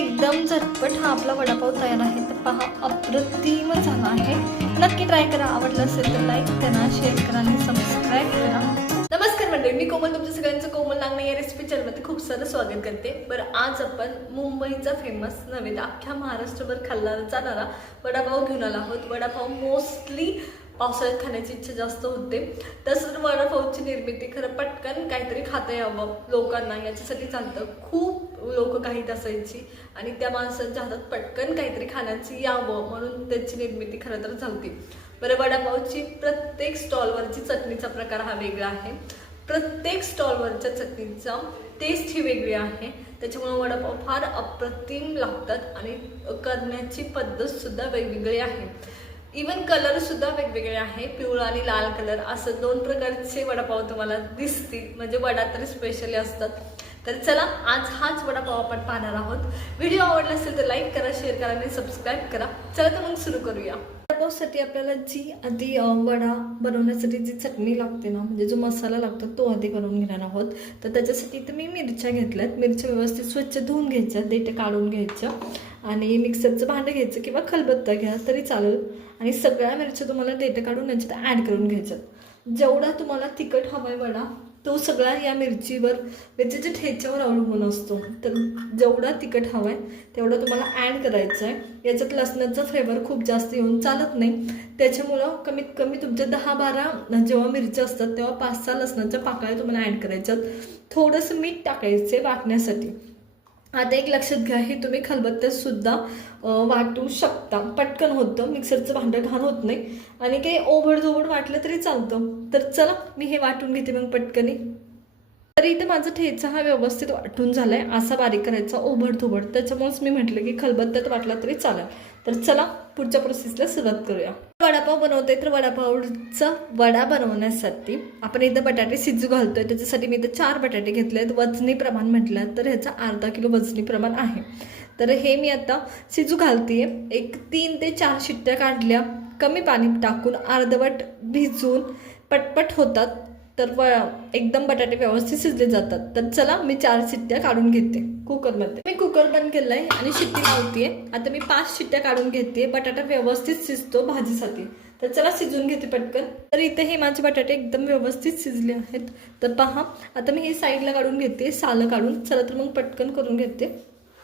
एकदम झटपट हा आपला वडापाव तयार आहे. तर पहा अप्रतिम झाला आहे. नक्की ट्राय करा. आवडलं असेल तर लाईक करा शेअर करा आणि सबस्क्राईब करा. नमस्कार मंडळी मी कोमल तुमच्या सगळ्यांचं कोमल लागणं या रेसिपी चॅनलमध्ये खूप सारं स्वागत करते. बरं आज आपण मुंबईचा फेमस नव्हे तर अख्ख्या महाराष्ट्रभर खाल्ला जाणारा वडापाव घेऊन आला आहोत. वडापाव मोस्टली पावसाळ्यात खाण्याची इच्छा जास्त होते. तसंच वडापावची निर्मिती खरं पटकन काहीतरी खाता यावं लोकांना. याच्यासाठी चालतं खूप लोक काहीत असायची. आणि त्या माणसांच्या हातात पटकन काहीतरी खाण्याची यावं म्हणून त्याची निर्मिती खरं तर झालती. बरं वडापावची प्रत्येक स्टॉलवरची चटणीचा प्रकार हा वेगळा आहे. प्रत्येक स्टॉलवरच्या चटणीचा टेस्ट ही वेगळी आहे. त्याच्यामुळे वडापाव फार अप्रतिम लागतात आणि करण्याची पद्धतसुद्धा वेगवेगळी आहे. इवन कलर सुद्धा वेगवेगळे आहे. पिवळा आणि लाल कलर असं दोन प्रकारचे वडापाव तुम्हाला दिसतील. म्हणजे वडा तरी स्पेशली असतात. तर चला आज हाच वडापाव आपण पाहणार आहोत. व्हिडिओ आवडला असेल तर लाईक करा शेअर करा आणि सबस्क्राईब करा. चला तर मग सुरू करूया. वडापावसाठी आपल्याला जी आधी वडा बनवण्यासाठी जी चटणी लागते ना म्हणजे जो मसाला लागतो तो आधी बनवून घेणार आहोत. तर त्याच्यासाठी इथं मी मिरच्या घेतल्यात. मिरच्या व्यवस्थित स्वच्छ धुवून घ्यायच्या. देठ काढून घ्यायचं. आणि मिक्सरचं भांडं घ्यायचं किंवा खलबत्ता घ्या तरी चालेल. आणि सगळ्या मिरच्या तुम्हाला देठे काढून याच्यात ॲड करून घ्यायच्यात. जेवढा तुम्हाला तिखट हवाय वडा तो सगळा या मिरचीवर मिरचीच्या ठेच्यावर अवलंबून असतो. तर जेवढा तिखट हवाय तेवढा तुम्हाला ॲड करायचं आहे याच्यात लसणाचा फ्लेवर खूप जास्त येऊन चालत नाही. त्याच्यामुळं कमीत कमी तुमच्या दहा बारा जेव्हा मिरच्या असतात तेव्हा पाच सहा लसणाच्या पाकळ्या तुम्हाला ॲड करायच्यात. थोडंसं मीठ टाकायचे वाटण्यासाठी आता एक लक्षात घ्या हे तुम्ही खलबत्त्यातसुद्धा वाटू शकता. पटकन होतं. मिक्सरचं भांडं घाण होत नाही. आणि काही ओबड वाटलं तरी चालतं. तर चला मी हे वाटून घेते मग पटकनी. तर इथे माझा ठेचा हा व्यवस्थित वाटून झाला आहे असा बारीक करायचा ओबडधोबड. त्याच्यामुळेच मी म्हटलं की खलबत्त्यात वाटला तरी चालेल. तर चला पुढच्या प्रोसेसला सुरुवात करूया. वडापाव बनवतोय तर वडापावचा वडा बनवण्यासाठी आपण इथं बटाटे शिजू घालतोय. त्याच्यासाठी मी इथं चार बटाटे घेतले आहेत वजनी प्रमाण म्हटलं तर ह्याचं अर्धा किलो वजनी प्रमाण आहे. तर हे मी आता शिजू घालतीये. एक तीन ते चार शिट्ट्या काढल्या कमी पाणी टाकून अर्धवट भिजून पटपट होतात. तर व एकदम बटाटे व्यवस्थित शिजले जातात. तर चला मी चार शिट्ट्या काढून घेते. कुकरमध्ये मी कुकर बंद केलं आहे आणि शिट्टी लावते आता मी पाच शिट्ट्या काढून घेते. बटाटा व्यवस्थित शिजतो भाजीसाठी. तर चला शिजून घेते पटकन. तर इथे हे माझे बटाटे एकदम व्यवस्थित शिजले आहेत. तर पहा आता मी हे साईडला काढून घेते. सालं काढून. चला तर मग पटकन करून घेते.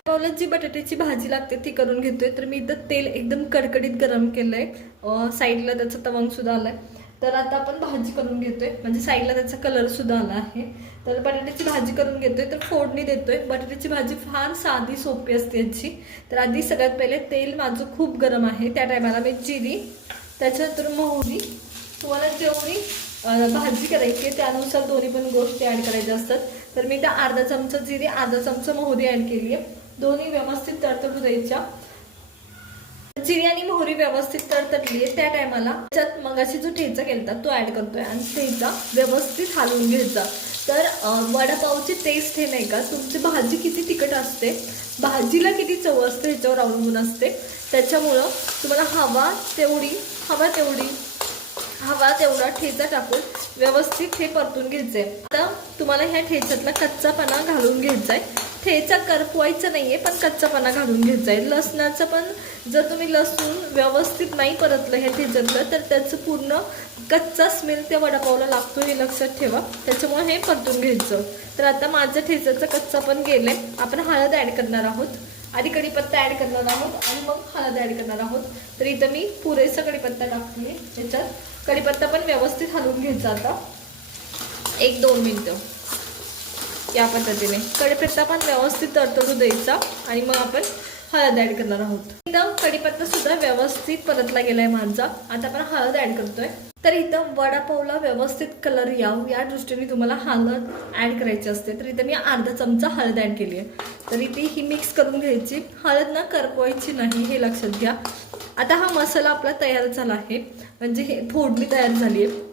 मला जी बटाट्याची भाजी लागते ती करून घेतोय. तर मी इथं तेल एकदम कडकडीत गरम केलंय. आहे साईडला त्याचा तवंग सुद्धा आहे तर आता आपण भाजी करून घेतोय. म्हणजे साईडला त्याचा कलर सुद्धा आला आहे. तर बटाट्याची भाजी करून घेतोय. तर फोडणी देतोय. बटाट्याची भाजी फार साधी सोपी असते याची. तर आधी सगळ्यात पहिले तेल माझं खूप गरम आहे. त्या टायमाला मी जिरी त्याच्यानंतर मोहरी. तुम्हाला जेवढी भाजी करायची आहे त्यानुसार दोन्ही पण गोष्टी ॲड करायच्या असतात. तर मी त्या अर्धा चमचा जिरी अर्धा चमचा मोहरी ॲड केली आहे. दोन्ही व्यवस्थित तडतडू द्यायच्या जिरी आणि मोहरी व्यवस्थित तडतडली आहे. त्या टायमाला त्याच्यात मगाशी जो ठेचा केलता तो ऍड करतोय. आणि ठेचा व्यवस्थित हलवून घ्यायचा. तर वडापावची टेस्ट हे नाही का तुमची भाजी किती तिखट असते भाजीला किती चव असते ह्याच्यावर अवलंबून असते. त्याच्यामुळं तुम्हाला हवा तेवढी हवा तेवढी हवा तेवढा ठेचा टाकून व्यवस्थित हे परतून घ्यायचं आहे आता तुम्हाला ह्या ठेच्यातला कच्चापणा घालून घ्यायचा आहे ठेचा नाही आहे पण कच्चापणा घालून घ्यायचा आहे. लसणाचं पण जर तुम्ही लसूण व्यवस्थित नाही परतलं ह्या ठेच्यातलं तर त्याचं पूर्ण कच्चा स्मेल त्या वडापावला लागतो हे लक्षात ठेवा. त्याच्यामुळे हे परतून घ्यायचं. तर आता माझं ठेचाचं कच्चा पण गेलं आहे आपण हळद ॲड करणार आहोत. आधी कढीपत्ता ॲड करणार आहोत आणि मग हळद ॲड करणार आहोत. तर इथं मी पुरेसा कढीपत्ता टाकते. त्याच्यात कढीपत्ता पण व्यवस्थित हलवून घ्यायचा आता. एक दोन मिनटं. या पद्धतीने. कढीपत्ता पण व्यवस्थित तडतडू द्यायचा आणि मग आपण हळद ॲड करणार आहोत. इथं कढीपत्ता सुद्धा व्यवस्थित परतला गेलाय माझा. आता आपण हळद ॲड करतोय. तर इथं वडापावला व्यवस्थित कलर यावं या दृष्टीने तुम्हाला हळद ॲड करायची असते. तर इथं मी अर्धा चमचा हळद ॲड केली आहे तर इथे ही मिक्स करून घ्यायची. हळद ना करपवायची नाही हे लक्षात घ्या. आता हा मसाला आपला तयार झाला आहे. म्हणजे हे फोडणी तयार झाली आहे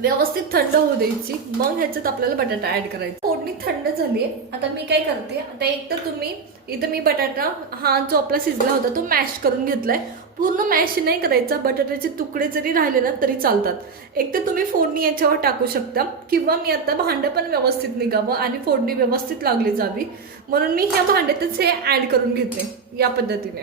व्यवस्थित थंड होऊ द्यायची. मग ह्याच्यात आपल्याला बटाटा ऍड करायचा. फोडणी थंड झाली आता मी काय करते आता एक तर तुम्ही इथं मी बटाटा हा जो आपला शिजला होता तो मॅश करून घेतलाय. पूर्ण मॅश नाही करायचा. बटाट्याचे तुकडे जरी राहिले ना तरी चालतात. एक तर तुम्ही फोडणी याच्यावर टाकू शकता. किंवा मी आता भांडं पण व्यवस्थित निघावं आणि फोडणी व्यवस्थित लागली जावी. म्हणून मी ह्या भांड्यातच हे ऍड करून घेते या पद्धतीने.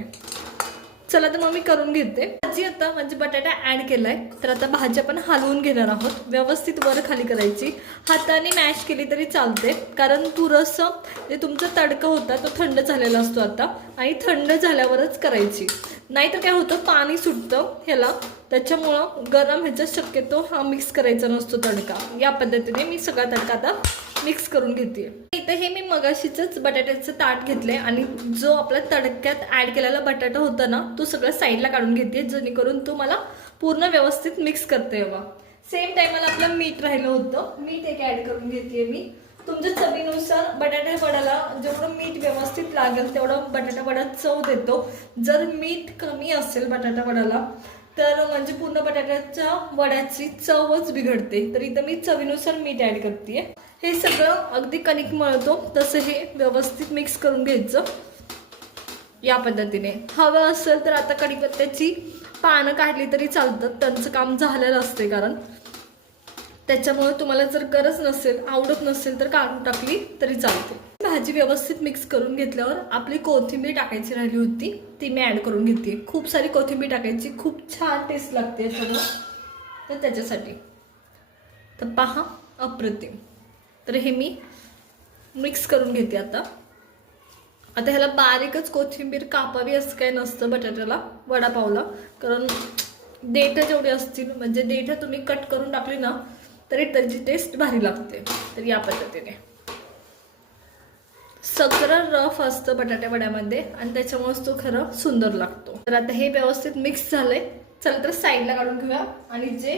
चला तर मग मी करून घेते. भाजी आता म्हणजे बटाटा ऍड आहे तर आता भाज्या पण हलवून घेणार आहोत. व्यवस्थित वर खाली करायची. हाताने मॅश केली तरी चालते. कारण पुरंसं जे तुमचा तडका होता तो थंड झालेला असतो आता. आणि थंड झाल्यावरच करायची. नाहीतर काय होतं? पाणी सुटतं ह्याला. त्याच्यामुळं गरम ह्याच्यात शक्यतो हा मिक्स करायचा नसतो तडका. या पद्धतीने मी सगळा तडका आता मिक्स करून घेते. इथं हे मी मगाशीच बटाट्याचं ताट घेतलंय आणि जो आपला तडक्यात ॲड केलेला बटाटा होता ना तो सगळं साईडला काढून घेते जेणेकरून तो मला पूर्ण व्यवस्थित मिक्स करते हवा सेम टायमाला आपलं मीठ राहिलं होतं. मीठ एक ॲड करून घेते मी. तुमच्या चवीनुसार बटाटा वड्याला जेवढं मीठ व्यवस्थित लागेल तेवढं बटाटा वडा चव देतो. जर मीठ कमी असेल बटाटा वड्याला तर म्हणजे पूर्ण बटाट्याच्या वड्याची चवच बिघडते. तर इथं मी चवीनुसार मीठ ॲड करते हे सगळं अगदी कणिक मळतो. तसं हे व्यवस्थित मिक्स करून घ्यायचं. या पद्धतीने. हवं असेल तर आता कढीपत्त्याची पानं काढली तरी चालतात त्यांचं काम झालेलं असते कारण. त्याच्यामुळे तुम्हाला जर गरज नसेल आवडत नसेल तर काढून टाकली तरी चालते भाजी व्यवस्थित मिक्स करून घेतल्यावर आपली कोथिंबीर टाकायची राहिली होती ती मी ॲड करून घेते. खूप सारी कोथिंबीर टाकायची खूप छान टेस्ट लागते सगळं. तर त्याच्यासाठी. तर पहा अप्रतिम. तर हे मी मिक्स करून घेते आता. आता ह्याला बारीकच कोथिंबीर कापावी असं काही नसतं बटाट्याला वडापावला. कारण देठं जेवढे असतील म्हणजे देठं तुम्ही कट करून टाकली ना तरी त्याची टेस्ट भारी लागते. तर या पद्धतीने. सगळं रफ असतं बटाट्या वड्यामध्ये आणि त्याच्यामुळेच तो खरं सुंदर लागतो. तर आता हे व्यवस्थित मिक्स झालंय. चला तर साईडला काढून घेऊया आणि जे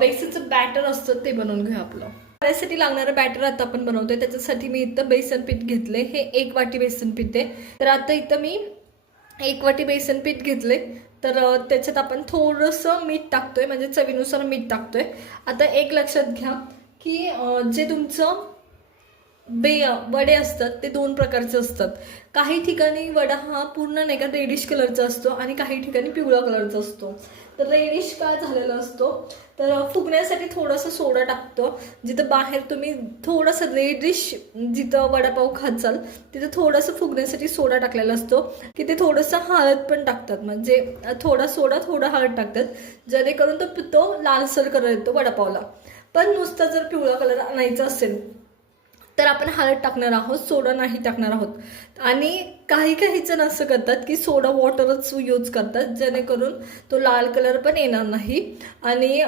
बेसनचं बॅटर असतं ते बनवून घेऊया आपलं. त्यासाठी लागणारं बॅटर आता आपण बनवतोय. त्याच्यासाठी मी इथं बेसन पीठ घेतले हे एक वाटी बेसन पीठ आहे. तर आता इथं मी एक वाटी बेसन पीठ घेतले तर त्याच्यात आपण थोडंसं मीठ टाकतोय. म्हणजे चवीनुसार मीठ टाकतोय. आता एक लक्षात घ्या की जे तुमचं बे वडे असतात ते दोन प्रकारचे असतात. काही ठिकाणी वडा हा पूर्ण नाही का रेडिश कलरचा असतो आणि काही ठिकाणी पिवळा कलरचा असतो. तर रेडिश का झालेला असतो? तर फुगण्यासाठी थोडासा सोडा टाकतो. जिथं बाहेर तुम्ही थोडंसं रेडिश जिथं वडापाव खाचाल तिथं थोडंसं फुगण्यासाठी सोडा टाकलेला असतो. की ते थोडंसं हळद पण टाकतात. म्हणजे थोडा सोडा थोडा हळद टाकतात. जेणेकरून तो तो लालसर कलर येतो वडापावला. पण नुसता जर पिवळा कलर आणायचा असेल तर आपण हळद टाकणार आहोत सोडा नाही टाकणार आहोत. आणि काही काही जण असं करतात की सोडा वॉटरच यूज करतात जेणेकरून तो लाल कलर पण येणार नाही. आणि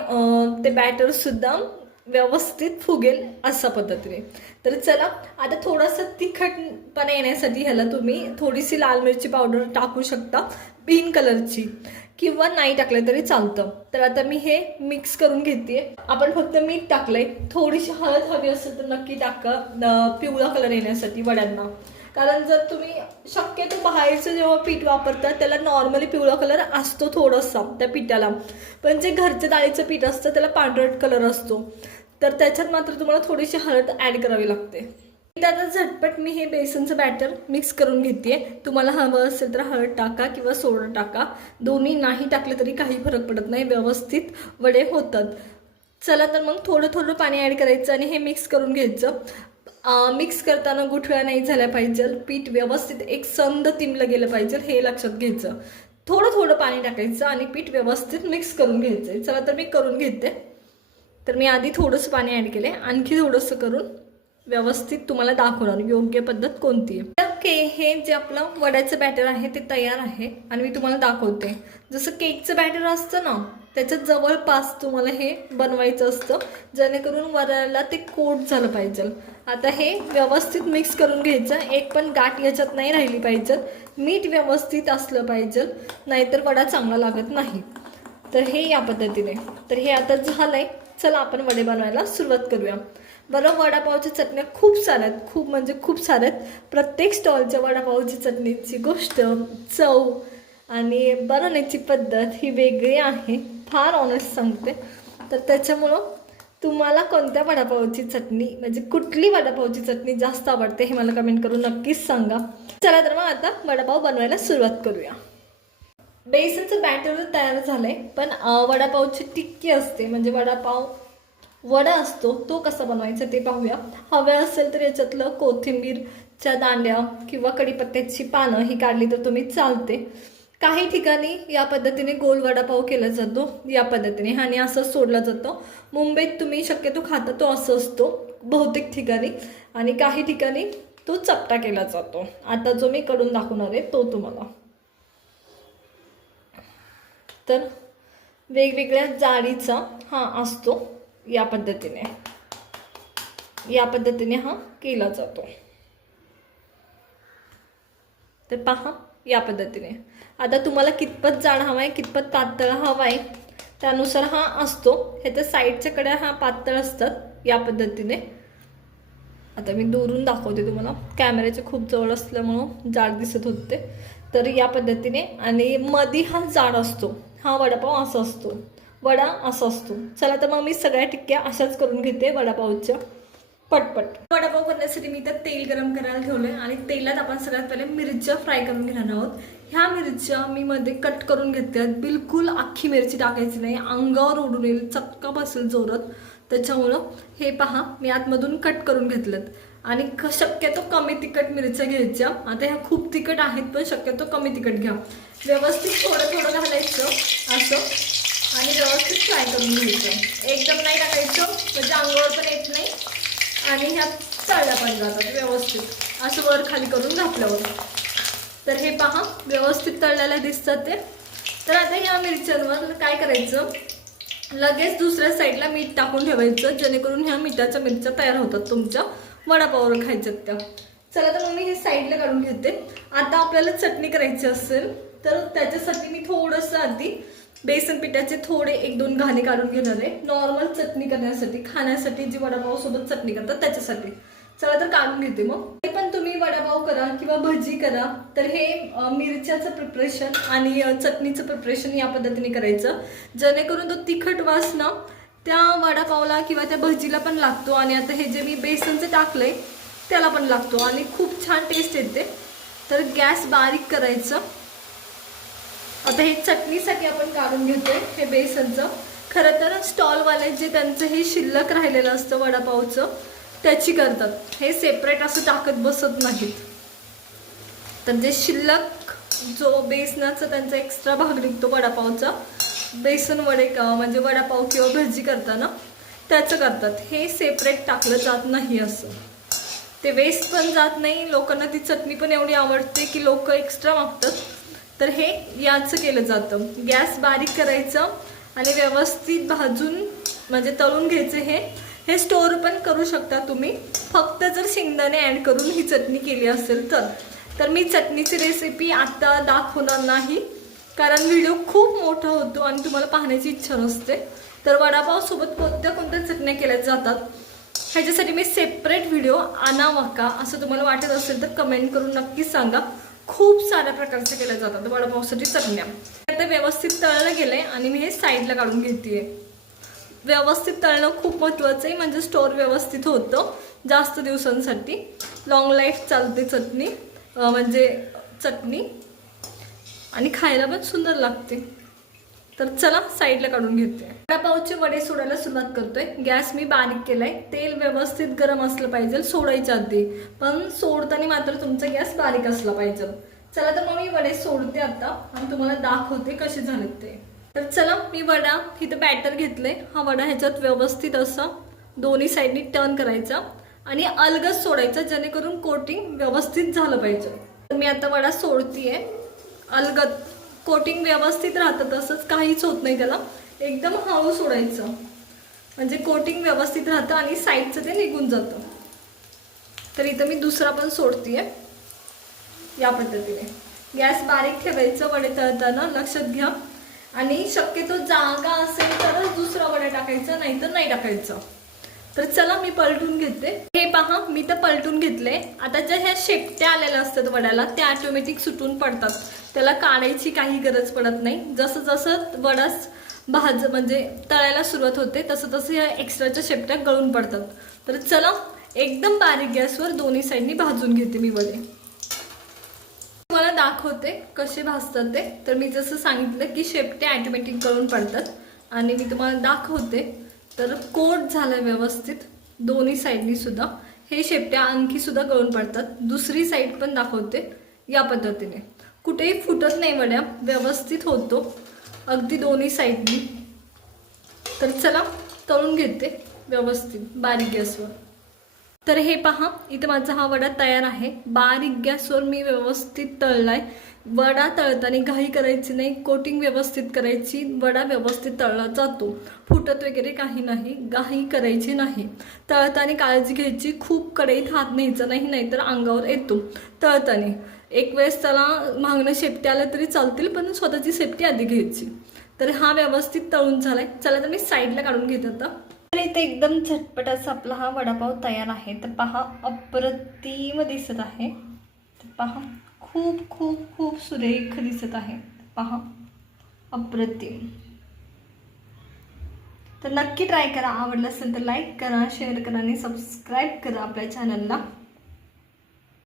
ते बॅटरसुद्धा व्यवस्थित फुगेल अशा पद्धतीने. तर चला आता थोडासा तिखटपणा येण्यासाठी ह्याला तुम्ही थोडीशी लाल मिरची पावडर टाकू शकता पिंक कलरची किंवा नाही टाकलं तरी चालतं. तर आता मी हे मिक्स करून घेते. आपण फक्त मीठ टाकलंय. थोडीशी हळद हवी असेल तर नक्की टाका पिवळा कलर येण्यासाठी वड्यांना. कारण जर तुम्ही शक्यतो बाहेरचं जेव्हा पीठ वापरता त्याला नॉर्मली पिवळा कलर असतो थोडासा त्या पिठाला. पण जे घरच्या डाळीचं पीठ असतं त्याला पांढरट कलर असतो. तर त्याच्यात मात्र तुम्हाला थोडीशी हळद ॲड करावी लागते. इथे आता झटपट मी हे बेसनचं बॅटर मिक्स करून घेते तुम्हाला हवं असेल तर हळद टाका किंवा सोडा टाका. दोन्ही नाही टाकले तरी काही फरक पडत नाही व्यवस्थित वडे होतात. चला तर मग थोडं थोडं पाणी ॲड करायचं आणि हे मिक्स करून घ्यायचं. मिक्स करताना गुठळ्या नाही झाल्या पाहिजे पीठ व्यवस्थित एक संद तिमलं गेलं पाहिजे हे लक्षात घ्यायचं. थोडं थोडं पाणी टाकायचं आणि पीठ व्यवस्थित मिक्स करून घ्यायचं. चला तर मी करून घेते. तर मी आधी थोडंसं पाणी ॲड केले आणखी थोडंसं करून व्यवस्थित तुम्हाला दाखवणार योग्य पद्धत कोणती आहे. तर के हे जे आपलं वड्याचं बॅटर आहे ते तयार आहे आणि मी तुम्हाला दाखवते. जसं केकचं बॅटर असतं ना त्याच्या जवळपास तुम्हाला हे बनवायचं असतं. जेणेकरून वड्याला ते कोट झालं पाहिजे. आता हे व्यवस्थित मिक्स करून घ्यायचं. एक पण गाठ याच्यात नाही राहिली पाहिजे. मीठ व्यवस्थित असलं पाहिजे. नाहीतर वडा चांगला लागत नाही. तर हे या पद्धतीने. तर हे आता झालंय. चला आपण वडे बनवायला सुरुवात करूया. बरं वडापावच्या चटण्या खूप साऱ्या आहेत. खूप म्हणजे खूप साऱ्या आहेत. प्रत्येक स्टॉलच्या वडापावची चटणीची गोष्ट चव आणि बनवण्याची पद्धत ही वेगळी आहे. फार ऑनेस्ट सांगते. तर त्याच्यामुळं तुम्हाला कोणत्या वडापावची चटणी म्हणजे कुठली वडापावची चटणी जास्त आवडते हे मला कमेंट करून नक्कीच सांगा. चला तर मग आता वडापाव बनवायला सुरुवात करूया. बेसनचं बॅटर तयार झालंय पण वडापावची टिक्की असते म्हणजे वडापाव वडा असतो तो कसा बनवायचा ते पाहूया. हवे असेल तर याच्यातलं कोथिंबीरच्या दांड्या किंवा कढीपत्त्याची पानं ही काढली तर तुम्ही चालते. काही ठिकाणी या पद्धतीने गोल वडापाव केला जातो. या पद्धतीने आणि असंच सोडला जातो. मुंबईत तुम्ही शक्यतो खाता तो असं असतो बहुतेक ठिकाणी. आणि काही ठिकाणी तो चपटा केला जातो. आता जो मी कडून दाखवणार आहे तो तुम्हाला. तर वेगवेगळ्या जाळीचा हा असतो या पद्धतीने. या पद्धतीने हा केला जातो. तर पहा. या पद्धतीने. आता तुम्हाला कितपत जाड हवा आहे कितपत पातळ हवा आहे त्यानुसार हा असतो. ह्याच्या साईडच्या कडे हा पातळ असतात या पद्धतीने. आता मी दुरून दाखवते तुम्हाला. कॅमेऱ्याचे खूप जवळ असल्यामुळं जाड दिसत होते. तर या पद्धतीने आणि मधी हा जाड असतो. हा वडापाव असा असतो. वडा असा असतो. चला तर मग मी सगळ्या टिक्क्या अशाच करून घेते वडापावच्या. पटपट. वडापाव करण्यासाठी मी तर तेल गरम करायला ठेवलंय आणि तेलात आपण सगळ्यात पहिले मिरच्या फ्राय करून घेणार आहोत. ह्या मिरच्या मी मध्ये कट करून घेतल्यात. बिलकुल अख्खी मिरची टाकायची नाही. अंगावर उडून येईल चक्का बसेल जोरात. त्याच्यामुळं हे पहा मी आतमधून कट करून घेतलं आणि शक्यतो कमी तिखट मिरच्या घ्यायच्या. आता ह्या खूप तिखट आहेत पण शक्यतो कमी तिखट घ्या. व्यवस्थित थोडं थोडं घालायचं असं. आणि व्यवस्थित फ्राय करून घ्यायचं. एकदम नाही टाकायचं म्हणजे अंगावर पण येत नाही. आणि ह्या चाळल्या पण जातात व्यवस्थित. असं वर खाली करून घातल्यावर तर हे पहा व्यवस्थित तळल्याला दिसतात ते. तर आता ह्या मिरच्यांवर काय करायचं? लगेच दुसऱ्या साईडला मीठ टाकून ठेवायचं जेणेकरून ह्या मिठाच्या मिरच्या तयार होतात तुमच्या. वडापावर खायच्यात त्या. चला तर मग मी हे साईडला काढून घेते. आता आपल्याला चटणी करायची असेल तर त्याच्यासाठी मी थोडंसं आधी बेसन पिठाचे थोडे एक दोन घाणे काढून घेणार. आहे नॉर्मल चटणी करण्यासाठी खाण्यासाठी जी वडापाव सोबत चटणी करतात त्याच्यासाठी. चला तर काढून घेते मग. ते पण तुम्ही वडापाव करा किंवा भजी करा. तर हे मिरच्याचं प्रिपरेशन आणि चटणीचं प्रिपरेशन या पद्धतीने करायचं. जेणेकरून तो तिखट वास ना त्या वडापावला किंवा त्या भजीला पण लागतो. आणि आता हे जे मी बेसनचं टाकलंय त्याला पण लागतो. आणि खूप छान टेस्ट येते. तर गॅस बारीक करायचं. आता हे चटणीसाठी आपण काढून घेतोय हे बेसनचं. खरं तर स्टॉलवाले जे त्यांचं हे शिल्लक राहिलेलं असतं वडापावचं त्याची करतात. हे सेपरेट असं टाकत बसत नाहीत. तर जे शिल्लक जो बेसनाचा त्यांचा एक्स्ट्रा भाग निघतो वडापावचा बेसन वडे म्हणजे वडापाव किंवा भजी करताना त्याचं करतात. हे सेपरेट टाकलं जात नाही असं. ते वेस्ट पण जात नाही लोकांना ती चटणी पण एवढी आवडते की लोक एक्स्ट्रा मागतात. तर हे याचं केलं जातं. गॅस बारीक करायचं आणि व्यवस्थित भाजून म्हणजे तळून घ्यायचं हे. हे स्टोअर पण करू शकता तुम्ही. फक्त जर शेंगदाणे ॲड करून ही चटणी केली असेल तर. तर मी चटणीची रेसिपी आता दाखवणार नाही. कारण व्हिडिओ खूप मोठा होतो आणि तुम्हाला पाहण्याची इच्छा नसते. तर वडापावसोबत कोणत्या कोणत्या चटण्या केल्या जातात? ह्याच्यासाठी मी सेपरेट व्हिडिओ आणावा का? असं तुम्हाला वाटत असेल तर कमेंट करून नक्कीच सांगा. खूप साऱ्या प्रकारचे केल्या जातात. वडापावसाठी चटण्या. आता व्यवस्थित तळलं गेलंय आणि मी हे साईडला काढून घेते व्यवस्थित तळणं खूप महत्त्वाचं आहे. म्हणजे स्टोर व्यवस्थित होतं. जास्त दिवसांसाठी. लॉंग लाईफ चालते चटणी. म्हणजे चटणी. आणि खायला पण सुंदर लागते. तर चला साईडला काढून घेते. वडापावचे वडे सोडायला सुरुवात करतोय. गॅस मी बारीक केलाय. तेल व्यवस्थित गरम असलं पाहिजे सोडायच्या आधी. पण सोडताना मात्र तुमचा गॅस बारीक असला पाहिजे. चला तर मग मी वडे सोडते आता आणि तुम्हाला दाखवते कसे झालेत ते. तर चला मी वडा इथं बॅटर घेतलंय. हा वडा ह्याच्यात व्यवस्थित असं दोन्ही साईडनी टर्न करायचा आणि अलगच सोडायचं जेणेकरून कोटिंग व्यवस्थित झालं पाहिजे. तर मी आता वडा सोडतीये. अलगत कोटिंग व्यवस्थित राहतं तसंच काहीच होत नाही त्याला. एकदम हळू सोडायचं. म्हणजे कोटिंग व्यवस्थित राहतं आणि साईडचं ते निघून जातं. तर इथं मी दुसरा पण सोडतीये. या पद्धतीने. गॅस बारीक ठेवायचं वडे तळताना लक्षात घ्या. आणि शक्यतो जागा असेल तरच दुसरा वडा टाकायचा नाही तर नाही टाकायचं. तर चला मी पलटून घेते. हे पहा मी तर पलटून घेतले. आता ज्या ह्या शेपट्या आलेल्या असतात वड्याला त्या ऑटोमॅटिक सुटून पडतात. त्याला काढायची काही गरज पडत नाही. जसं जसं वडाच भाज म्हणजे तळायला सुरुवात होते तसं तसं या एक्स्ट्राच्या शेपट्या गळून पडतात. तर चला एकदम बारीक गॅसवर दोन्ही साईडनी भाजून घेते मी वडे. तुम्हाला दाखवते कसे भाजतात ते. तर मी जसं सांगितलं की शेपटे ॲटोमॅटिक गळून पडतात. आणि मी तुम्हाला दाखवते तर कोट झालं व्यवस्थित. दोन्ही साईडनी सुद्धा. हे शेपट्या आणखी सुद्धा गळून पडतात. दुसरी साईड पण दाखवते या पद्धतीने. कुठेही फुटत नाही वड्या. व्यवस्थित होतो. अगदी दोन्ही साईडनी. तर चला तळून घेते. व्यवस्थित. बारीक गॅसवर तर हे पहा. इथे माझा हा वडा तयार आहे. बारीक गॅसवर मी व्यवस्थित तळलाय. वडा तळताना घाई करायची नाही कोटिंग व्यवस्थित करायची वडा व्यवस्थित तळला जातो. फुटत वगैरे काही नाही घाई करायची नाही. तळताना काळजी घ्यायची खूप कढईत हात न्यायचा नाही नाहीतर अंगावर येतो. तळताना एक वेळेस त्याला मागणं शेपटी आलं तरी चालतील पण स्वतःची सेफ्टी आधी घ्यायची. तर हा व्यवस्थित तळून झालाय. चला तर मी साईडला काढून घेत आता. तर इथे एकदम झटपट असा आपला हा वडापाव तयार आहे. तर पहा अप्रतिम दिसत आहे. तर पहा. खूप खूप खूप सुरेख दिसत आहे. पहा अप्रतिम. तर नक्की ट्राय करा. आवडलं असेल तर लाईक करा शेअर करा आणि सबस्क्राईब करा आपल्या चॅनलला